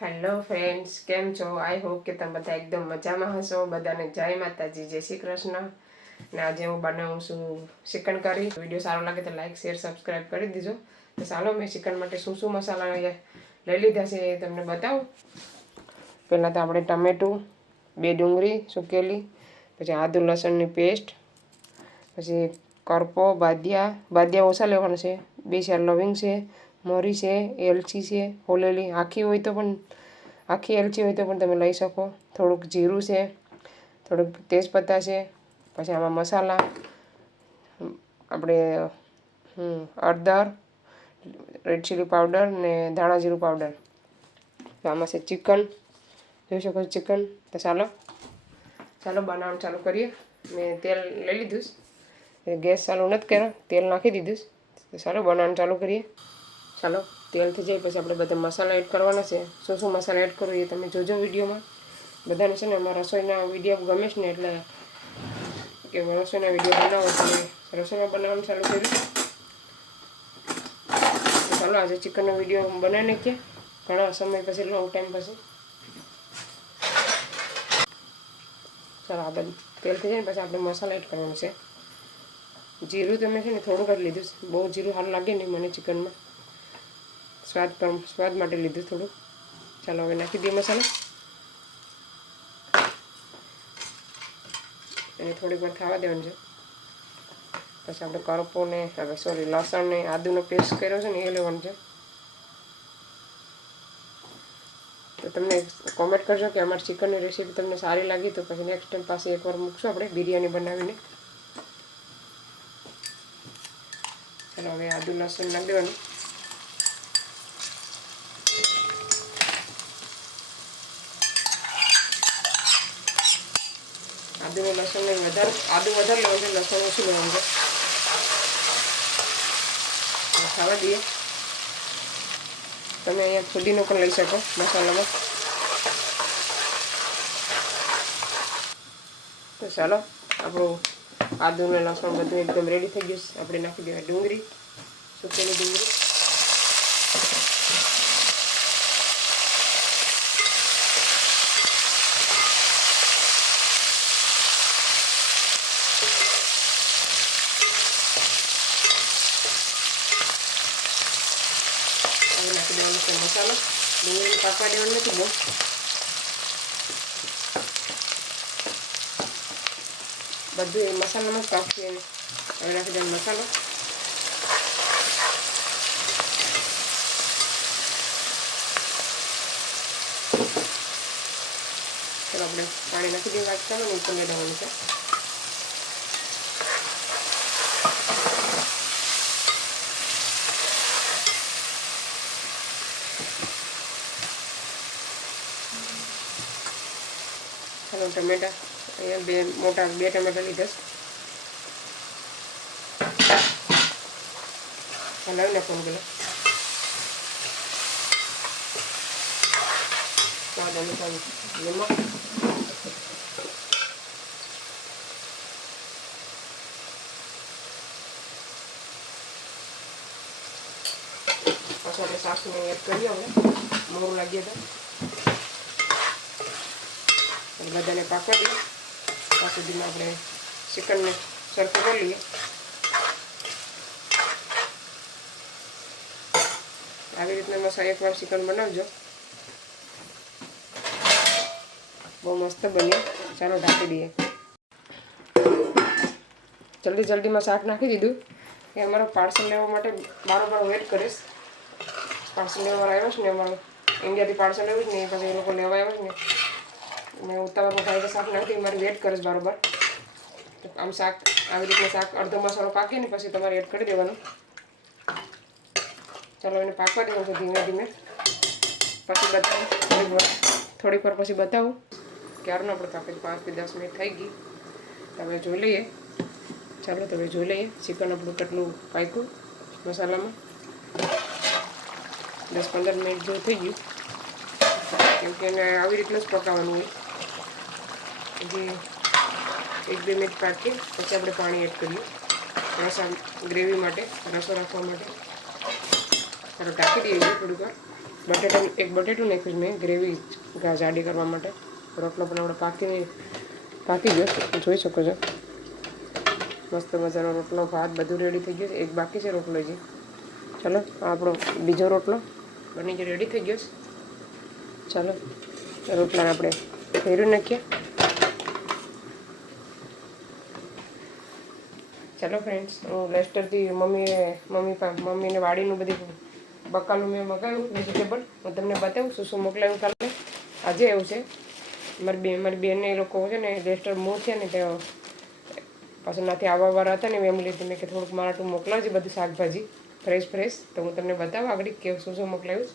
Hello friends, કેમ છો? I hope કે તમે બધા એકદમ મજામાં હશો. બધાને જય માતાજી, જય શ્રી કૃષ્ણ. ને આજે હું બનાવું છું ચિકન કરી. વિડીયો સારો લાગે તો લાઈક, શેર, સબસ્ક્રાઈબ કરી દીજો. તો ચાલો મેં ચિકન માટે શું શું મસાલા લઈ લીધા છે એ તમને બતાવું. પહેલાં તો આપણે ટમેટું, 2 ડુંગળી સુકેલી, પછી આદુ લસણની પેસ્ટ, પછી કરપો, બાદિયા ઓછા લેવાનું છે, 2-4 લવિંગ છે, મરી છે, એલચી છે ફોલેલી, આખી હોય તો પણ આખી એલચી હોય તો પણ તમે લઈ શકો. થોડુંક જીરું છે, થોડુંક તેજપત્તા છે. પછી આમાં મસાલા આપણે હળદર, રેડ ચીલી પાવડર ને ધાણા જીરું પાવડર. તો આમાં છે ચિકન, જોઈ શકો છો ચિકન. તો ચાલો બનાવવાનું ચાલુ કરીએ. મેં તેલ લઈ લીધું, ગેસ ચાલુ નથી કર્યો, તેલ નાખી દીધું. તો ચાલો બનાવવાનું ચાલુ કરીએ. ચાલો તેલ થઈ જાય પછી આપણે બધા મસાલા એડ કરવાના છે. શું મસાલા એડ કરવું એ તમે જોજો વિડીયોમાં. બધાને છે ને અમારા રસોઈના વિડીયો ગમે છે ને, એટલે કે રસોઈના વિડીયો બનાવો તમે રસોઈમાં બનાવવાનું ચાલુ કર્યું. ચાલો આજે ચિકનનો વિડીયો બનાવી નાખીએ ઘણા સમય પછી, લોંગ ટાઈમ પછી. ચાલો આ બધું તેલ થઈ જાય ને પછી આપણે મસાલા એડ કરવાનું છે. જીરું તમે છે ને થોડુંક જ લીધું, બહુ જીરું સારું લાગે નહીં મને ચિકનમાં. સ્વાદ માટે લીધું થોડુંક. ચાલો હવે નાખી દઈએ મસાલા. એને થોડીક વાર થવા દેવાનું છે. પછી આપણે કરપોને લસણ ને આદુનો પેસ્ટ કર્યો છે ને એ લેવાનું છે. તો તમને કોમેન્ટ કરજો કે અમારી ચિકનની રેસીપી તમને સારી લાગી તો પછી નેક્સ્ટ ટાઈમ પાસે એકવાર મૂકશું આપણે બિરયાની બનાવીને. ચાલો હવે આદુ લસણ નાખી દેવાનું. આદુ લસણ વધારે લેવાનું છે, લસણ ઓછું લેવાનું છે. ખાવા દઈએ. તમે અહીંયા ફુદીનો પણ લઈ શકો મસાલામાં. તો ચાલો આપણું આદુ ને લસણ બધું એકદમ રેડી થઈ ગયું. આપણે નાખી દેવા ડુંગળી, સુકેલી ડુંગળી. નાખી દેવાનો છે મસાલો. ડુંગળીને પાકવા દેવાનું નથી બહુ. બધું એ મસાલામાં જ પાકશે. હવે નાખી દેવાનો મસાલો. ચાલો આપણે પાણી નાખી દઈએ. વાટકાનો ને ઉપર લઈ દેવાનું છે. ચાલો ટમેટા અહીંયા 2 ટમેટા લીધા. હલાવી નાખવાનું પેલા. સ્વાદ અનુસાર નમક. પછી આપણે શાકને એડ કરીએ. હવે મોરું લાગીએ તો બધાને પાકવા દઈએ. ત્યાં સુધીમાં આપણે ચિકનને સરખું કરી લઈએ. આવી રીતના મસાલા એકવાર ચિકન બનાવજો, બહુ મસ્ત બન્યું. ચાલો ઢાંકી દઈએ. જલ્દીમાં શાક નાખી દીધું કે અમારો પાર્સલ લેવા માટે બારોબાર વેઇટ કરીશ. પાર્સલ લેવા આવ્યો છે ને, અમારો ઇન્ડિયાથી પાર્સલ આવ્યું જ ને, પછી એ લોકો લેવા આવ્યો છે ને, મેં ઉતાવળમાં ભાઈ શાક નાખી મારી વેટ કરીશ બરાબર. આમ શાક આવી રીતના શાક અડધો મસાલો પાકે ને પછી તમારે એડ કરી દેવાનું. ચાલો એને પાકવા દેવાનું છે ધીમે ધીમે. પછી બતાવું થોડીક વાર પછી બતાવું ક્યારનો આપણે પાકે. 5 થી 10 મિનિટ થઈ ગઈ. તમે જોઈ લઈએ. ચાલો તમે જોઈ લઈએ ચિકન આપણું કેટલું પાક્યું મસાલામાં. 10-15 મિનિટ જેવું થઈ ગયું. કેમ કે એને આવી રીતના જ પકાવવાનું હોય. હજી 1-2 મિનિટ પાકીએ પછી આપણે પાણી એડ કરીએ ગ્રેવી માટે, રસો રાખવા માટે. ચાલો ઢાંકી દઈએ થોડીક વાર. એક બટેટું નાખ્યું મેં ગ્રેવી જાડી કરવા માટે. રોટલો પણ આપણે પાકી ગયો જોઈ શકો છો. મસ્ત મજાનો રોટલો ભાત બધું રેડી થઈ ગયું છે. એક બાકી છે રોટલો હજી. ચાલો આપણો બીજો રોટલો બની ગયો, રેડી થઈ ગયો છે. ચાલો રોટલાને આપણે ફેરવી નાખીએ. ચાલો ફ્રેન્ડ્સ, હું લેસ્ટરથી મમ્મીને વાડીનું બધી બકાલું મેં મગાવ્યું વેજીટેબલ. હું તમને બતાવું શું મોકલાવ્યું કાલે. આજે એવું છે મારી બેનને એ લોકો છે ને લેસ્ટર મૂળ છે ને ત્યાં પાછું ત્યાંથી આવવાવાળા હતા ને એમ લીધું મેં કે થોડુંક મારા તું મોકલાવજે બધું શાકભાજી ફ્રેશ. તો હું તમને બતાવું આગળ કે શું મોકલાવ્યું.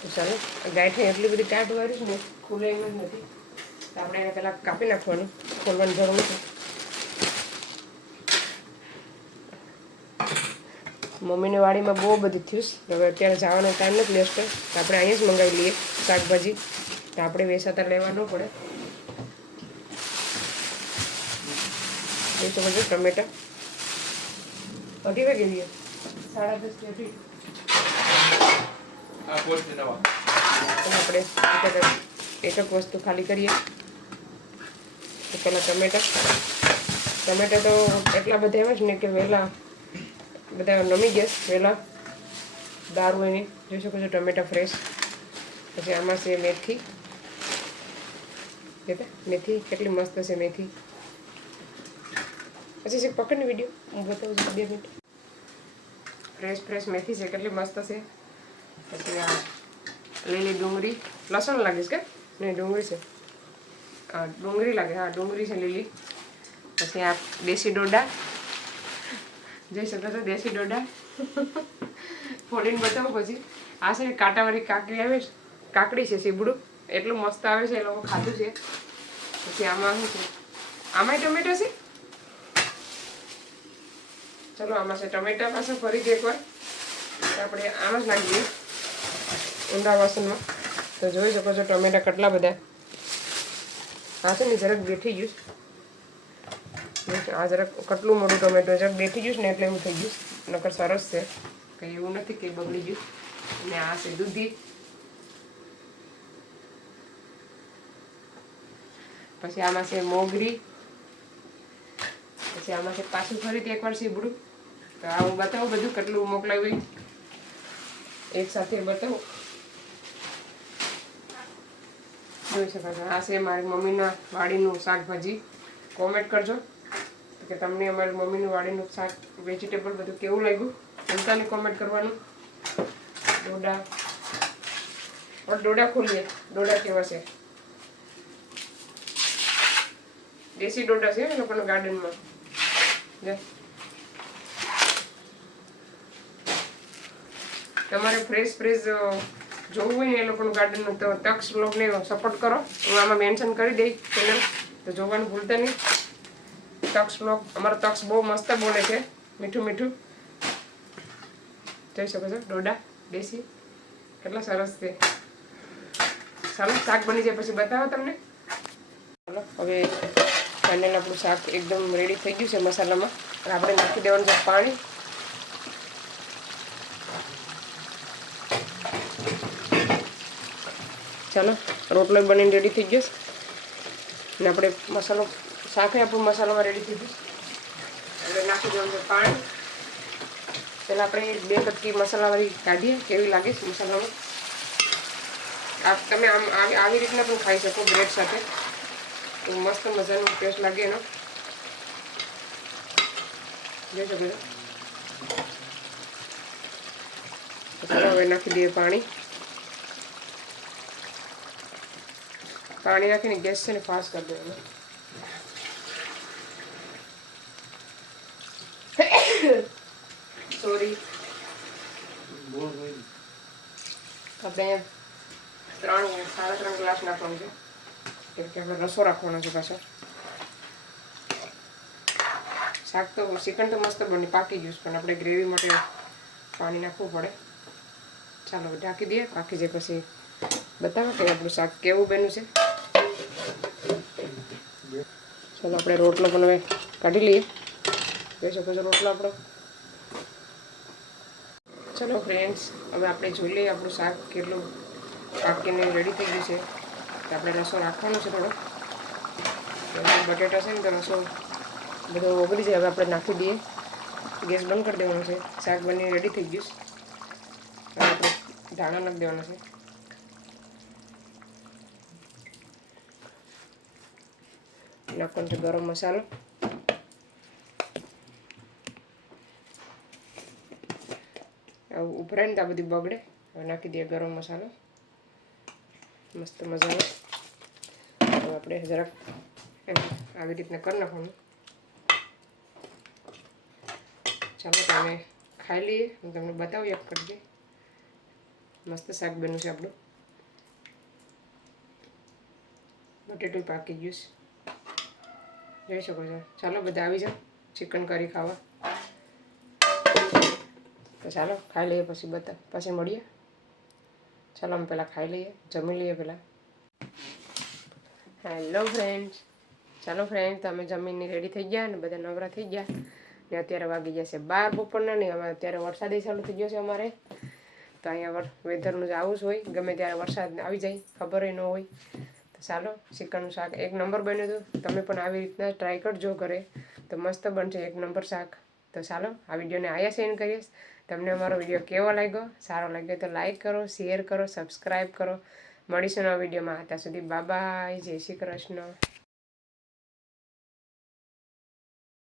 તો ચાલો ગાયઠી એટલી બધી ટાઈટ વાળી છે ને ખુલે એમ જ નથી. તો આપણે એને પહેલાં કાપી નાખવાનું, ખોલવાની જરૂર નથી. મમ્મીની વાડીમાં બહુ બધી થયું. હવે અત્યારે જવાનો ટાઈમ નથી લેસ્ટર, તો આપણે અહીંયા જ મંગાવી લઈએ શાકભાજી. તો આપણે વેચાતા લેવા ન પડે. એ તો બધું ટમેટા અઢી વાગે લઈએ, 10:30 આપણે એક વસ્તુ ખાલી કરીએ. તો પહેલાં ટમેટા તો એટલા બધા એવા જ ને કે વહેલા બધા નમી ગયા વહેલા દારૂ એની જોઈ શકો છો. ટમેટા ફ્રેશ. પછી આમાં છે મેથી કેટલી મસ્ત છે મેથી. પછી છે પકડની વિડીયો હું બતાવું છું 2 મિનિટ. ફ્રેશ મેથી છે કેટલી મસ્ત છે. પછી આ લીલી ડુંગળી, લસણ લાગીશ કે નહીં ડુંગળી છે. હા ડુંગળી લાગે, હા ડુંગળી છે લીલી. પછી આ દેશી ડોડા જોઈ શકો છો. દેશી ડોડા ફોડીને બતાવું. પછી આ છે કાંટાવાળી કાકડી આવે છે, કાકડી છે સીબડું, એટલું મસ્ત આવે છે, એ લોકો ખાધું છે. પછી આમાં શું છે, આમાંય ટમેટા છે. ચલો આમાં છે ટમેટા. પાછળ ફરીથી એકવાર આપણે આમાં જ નાખી દઈએ ઊંડા વાસણમાં. તો જોઈ શકો છો ટમેટા કેટલા બધા. આ છે ને જરાક બેઠી ગયું. આ જરાક કેટલું મોટું ટમેટો જરાક બેઠી ગયું ને એટલે એવું થઈ ગયું. નકર સરસ છે, કંઈ એવું નથી કે બગડી ગયું. અને આ છે દૂધી. પછી આમાં છે મોગરી. પછી આમાં છે પાછું ફરીથી એકવાર સીબડું. તો આ હું બતાવું બધું કેટલું મોકલાવ્યું એક સાથે બતાવું. જોઈ શકો છો આ છે મારી મમ્મીના વાડીનું શાકભાજી. કોમેન્ટ કરજો કે તમને અમારી મમ્મીનું વાડીનું શાક વેજીટેબલ બધું કેવું લાગ્યું. ભૂલતાની કોમેન્ટ કરવાનું. ડોડા ખોલીએ. ડોડા કેવા છે, દેશી ડોડા છે એ લોકોના ગાર્ડનમાં. તમારે ફ્રેશ જોવું હોય ને એ લોકોનું ગાર્ડનનું તો તક્ષ બ્લોગને સપોર્ટ કરો. હું આમાં મેન્શન કરી દઈ ચેનલ, તો જોવાનું ભૂલતા નહીં. તક્ષ બ્લોગ, અમારો તક્ષ બહુ મસ્ત બોલે છે, મીઠું. જોઈ શકો છો ડોડા દેશી કેટલા સરસ છે. ચાલો શાક બની જાય પછી બતાવો તમને. ચાલો હવે ફાઇનલ આપણું શાક એકદમ રેડી થઈ ગયું છે મસાલામાં. આપણે નાખી દેવાનું છે પાણી. ચાલો રોટલો બનીને રેડી થઈ ગયો ને આપણે મસાલો શાક આપણું મસાલામાં રેડી થઈ ગયું. એટલે નાખી દેવાનું છે પાણી. પહેલાં આપણે 2 કટકી મસાલાવાળી કાઢીએ કેવી લાગે છે મસાલામાં. તમે આમ આવી રીતના પણ ખાઈ શકો બ્રેડ સાથે, તો મસ્ત મજાનો ટેસ્ટ લાગે એનો. જોઈ શકો છો. ચાલો હવે નાખી દઈએ પાણી. નાખીને ગેસ છે ને ફાસ્ટ કરી દેવાનો. સોરી આપણે 3-3.5 ગ્લાસ નાખવાનું છે, કેમ કે આપણે રસો રાખવાનો છે પાછો. શાક તો ચિકન તો મસ્ત બની પાકી ગયું, પણ આપણે ગ્રેવી માટે પાણી નાખવું પડે. ચાલો ઢાંકી દઈએ, પાકી જાય પછી બતાવો કે આપણું શાક કેવું બન્યું છે. ચાલો આપણે રોટલો પણ હવે કાઢી લઈએ. જોઈ શકો છો રોટલો આપણો. ચલો ફ્રેન્ડ્સ, હવે આપણે જોઈ લઈએ આપણું શાક કેટલું પાકીને રેડી થઈ ગયું છે. તો આપણે રસો રાખવાનો છે થોડો. બટેટા છે ને તો રસો બધો ઓગળી જાય. હવે આપણે નાખી દઈએ. ગેસ બંધ કરી દેવાનો છે. શાક બનીને રેડી થઈ ગયું. હવે આપણે ધાણા નાખી દેવાના છે. નાખવાનો છે ગરમ મસાલો. ઉભરાય ને તો આ બધી બગડે. હવે નાખી દઈએ ગરમ મસાલો મસ્ત મજાનો. હવે આપણે જરાક આવી રીતના કરી નાખવાનું. ચાલો તમે ખાઈ લઈએ. હું તમને બતાવું એક કરી દે. મસ્ત શાક બન્યું છે આપણું. બટેટું પાકી ગયું છે, જોઈ શકો છો. ચાલો બધા આવી જાઓ ચિકન કરી ખાવા. તો ચાલો ખાઈ લઈએ પછી મળીએ. ચાલો અમે પહેલાં ખાઈ લઈએ, જમી લઈએ પહેલાં. Hello friends. ચાલો ફ્રેન્ડ, તો અમે જમીને રેડી થઈ ગયા ને બધા નવરા થઈ ગયા ને અત્યારે વાગી જશે 12 બપોરના. નહીં, હવે અત્યારે વરસાદ ચાલુ થઈ ગયો છે અમારે. તો અહીંયા વેધરનું જ આવું જ હોય, ગમે ત્યારે વરસાદ આવી જાય, ખબર ન હોય. તો ચાલો, ચિકનનું શાક એક નંબર બન્યું હતું. તમે પણ આવી રીતના ટ્રાય કરજો ઘરે, તો મસ્ત બનશે એક નંબર શાક. તો ચાલો આ વિડીયોને આયા સેન્ડ કરીશ. તમને અમારો વિડીયો કેવો લાગ્યો? સારો લાગ્યો તો લાઈક કરો, શેર કરો, સબસ્ક્રાઈબ કરો. મળીશું નવા વિડીયોમાં. ત્યાં સુધી બાય બાય. જય શ્રી કૃષ્ણ.